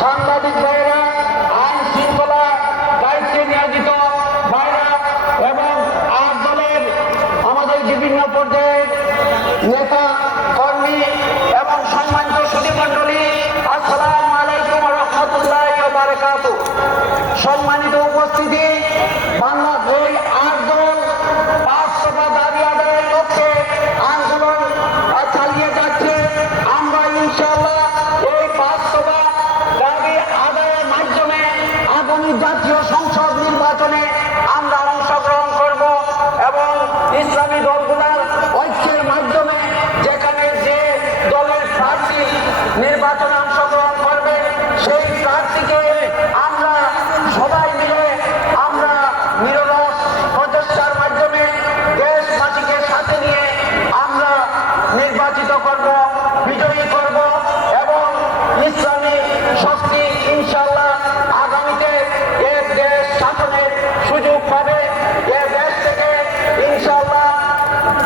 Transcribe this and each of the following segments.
সাংবাদিক ভাইয়েরা, আইন শৃঙ্খলা দায়িত্বে নিয়োজিত ভাইরা এবং আট দলের আমাদের বিভিন্ন পর্যায়ের নেতা কর্মী এবং সম্মানিত সুধীমণ্ডলী, আসসালামু আলাইকুম ওয়া রাহমাতুল্লাহি ওয়া বারাকাতুহু। সম্মানিত উপস্থিতি, এই আট দল 5 দফা দাবি আদায়ের লক্ষ্যে আন্দোলন চালিয়ে যাচ্ছে। আমরা ইনশাআল্লাহ এই 5 দফা দাবি আদায়ের মাধ্যমে আগামী জাতীয় সংসদ নির্বাচনে আমরা অংশগ্রহণ করব এবং ইসলামী দলগুলোর ঐক্যের মাধ্যমে যেখানে যে দলের প্রার্থী নির্বাচনে অংশগ্রহণ করবে সেই প্রার্থীকে আমরা সবাই মিলে আমরা নিরলস প্রচেষ্টার মাধ্যমে দেশবাসীকে সাথে নিয়ে আমরা নির্বাচিত করব, বিজয়ী করব এবং ইসলামী শক্তি ইনশাআল্লাহ আগামীতে এ দেশ শাসনের সুযোগ পাবে। এ দেশ থেকে ইনশাআল্লাহ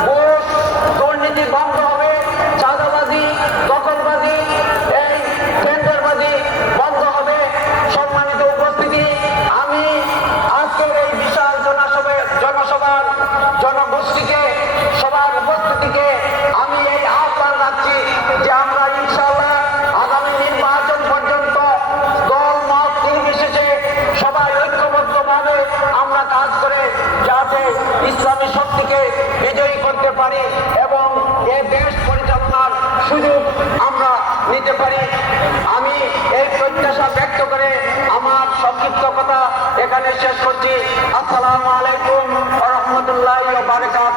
ঘুষ দুর্নীতি বন্ধ হবে, চাঁদাবাজি দখলবাজি এই টেন্ডারবাজি বন্ধ হবে। সম্মানিত উপস্থিতি, আমি আজকের এই বিশাল জনসভার জনগোষ্ঠীকে সবার উপস্থিতিকে আমি এই আহ্বান রাখছি যে আমরা ইনশাআল্লাহ আগামী নির্বাচন পর্যন্ত দল মত নির্বিশেষে সবাই ঐক্যবদ্ধভাবে আমরা কাজ করে যাতে ইসলামী শক্তিকে বিজয়ী করতে পারি এবং এ দেশ পরিচালনার সুযোগ আমরা নিতে পারি। আমি এই প্রত্যাশা ব্যক্ত করে আমার সংক্ষিপ্ত কথা এখানে শেষ করছি। আসসালামু আলাইকুম ওয়া রাহমাতুল্লাহি ওয়া বারাকাতুহু।